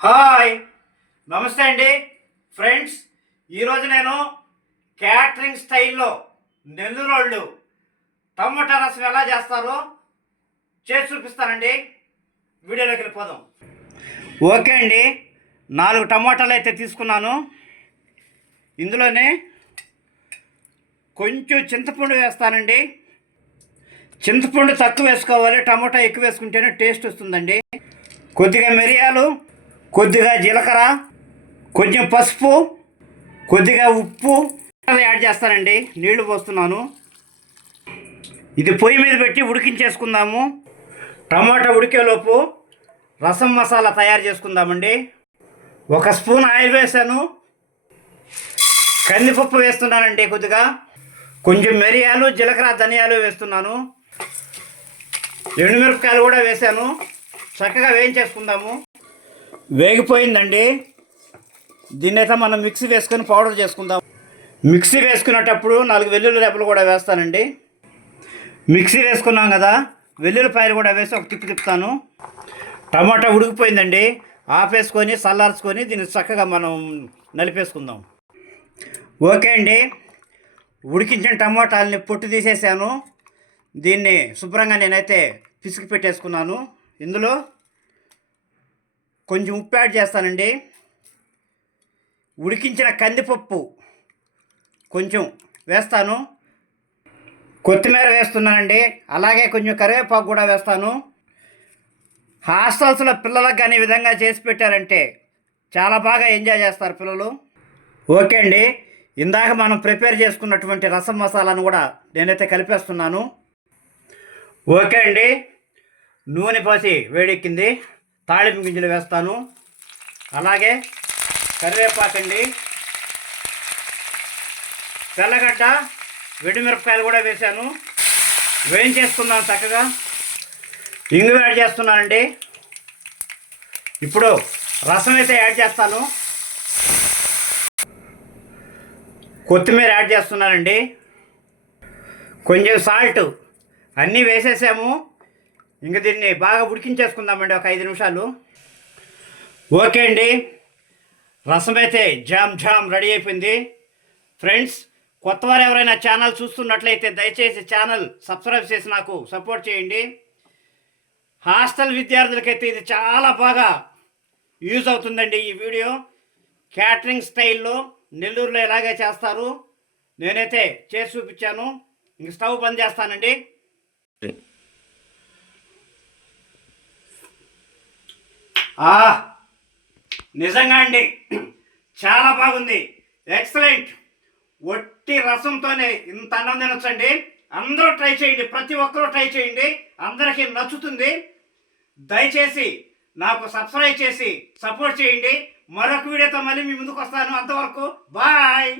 Hi. నమస్తే అండి. Friends ఈరోజు నేను క్యాటరింగ్ స్టైల్లో నెల్లూరు వాళ్ళు టమాటా రసం ఎలా చేస్తారో చేసి చూపిస్తానండి. వీడియోలోకి వెళ్ళిపోదాం. ఓకే అండి. నాలుగు టమాటాలు అయితే తీసుకున్నాను. ఇందులోనే కొంచెం చింతపండు వేస్తానండి. చింతపండు తక్కువ వేసుకోవాలి. టమాటా ఎక్కువ వేసుకుంటేనే టేస్ట్ వస్తుందండి. కొద్దిగా మిరియాలు కొద్దిగా జీలకర్ర కొంచెం పసుపు కొద్దిగా ఉప్పు. యాడ్ చేస్తానండి. నీళ్ళు పోస్తున్నాను. ఇది పొయ్యి మీద పెట్టి ఉడికించేసుకుందాము. టమాటా ఉడికేలోపు రసం మసాలా తయారు చేసుకుందామండి. ఒక స్పూన్ ఆయిల్ వేసాను కందిపప్పు వేస్తున్నానండి కొద్దిగా. కొంచెం మిరియాలు జీలకర్ర ధనియాలు వేస్తున్నాను. ఎండుమిరపకాయలు కూడా వేసాను చక్కగా వేయించేసుకుందాము. వేగిపోయిందండి. దీన్ని అయితే మనం మిక్సీ వేసుకొని పౌడర్ చేసుకుందాం. మిక్సీ వేసుకునేటప్పుడు నాలుగు వెల్లుల్లి రెబ్బలు కూడా వేస్తానండి. మిక్సీ వేసుకున్నాం కదా వెల్లుల్లిపాయలు కూడా వేసి ఒక తిప్పి తిప్పుతాను. టమాటా ఉడికిపోయిందండి. ఆపేసుకొని చల్లార్చుకొని దీన్ని చక్కగా మనం నలిపేసుకుందాం. ఓకే అండి. ఉడికించిన టమాటాలని పొట్టు తీసేసాను. దీన్ని శుభ్రంగా నేనైతే పిసికి పెట్టేసుకున్నాను. ఇందులో కొంచెం ఉప్పు యాడ్ చేస్తానండి. ఉడికించిన కందిపప్పు కొంచెం వేస్తాను. కొత్తిమీర వేస్తున్నానండి. అలాగే కొంచెం కరివేపాకు కూడా వేస్తాను. హాస్టల్స్లో పిల్లలకు కానీ విధంగా చేసి పెట్టారంటే చాలా బాగా ఎంజాయ్ చేస్తారు పిల్లలు. ఓకే అండి. ఇందాక మనం ప్రిపేర్ చేసుకున్నటువంటి రసం మసాలాను కూడా నేనైతే కలిపేస్తున్నాను. ఓకే అండి. నూనె పోసి వేడెక్కింది. తాళింపు గింజలు వేస్తాను. అలాగే కరివేపాకండి తెల్లగడ్డ వెడిమిరపకాయలు కూడా వేశాను. వేయించేసుకున్నాను చక్కగా. ఇంగు యాడ్ చేస్తున్నానండి. ఇప్పుడు రసం అయితే యాడ్ చేస్తాను. కొత్తిమీర యాడ్ చేస్తున్నానండి. కొంచెం సాల్ట్ అన్నీ వేసేసాము. ఇంక దీన్ని బాగా ఉడికించేసుకుందామండి ఒక ఐదు నిమిషాలు. ఓకే అండి. రసం అయితే జామ్ జామ్ రెడీ అయిపోయింది. ఫ్రెండ్స్ కొత్తవారు ఎవరైనా ఛానల్ చూస్తున్నట్లయితే దయచేసి ఛానల్ సబ్స్క్రైబ్ చేసి నాకు సపోర్ట్ చేయండి. హాస్టల్ విద్యార్థులకైతే ఇది చాలా బాగా యూజ్ అవుతుందండి ఈ వీడియో. క్యాటరింగ్ స్టైల్లో నెల్లూరులో ఎలాగే చేస్తారు నేనైతే చేసి చూపించాను. ఇంక స్టవ్ బంద్ చేస్తానండి. ఆ, నిజంగా అండి. చాలా బాగుంది. ఎక్సలెంట్ ఒట్టి రసంతోనే ఇంత అన్నం తినొచ్చండి. అందరూ ట్రై చేయండి. ప్రతి ఒక్కరూ ట్రై చేయండి. అందరికీ నచ్చుతుంది. దయచేసి నాకు సబ్స్క్రైబ్ చేసి సపోర్ట్ చేయండి. మరొక వీడియోతో మళ్ళీ మీ ముందుకు వస్తాను అంతవరకు. బాయ్.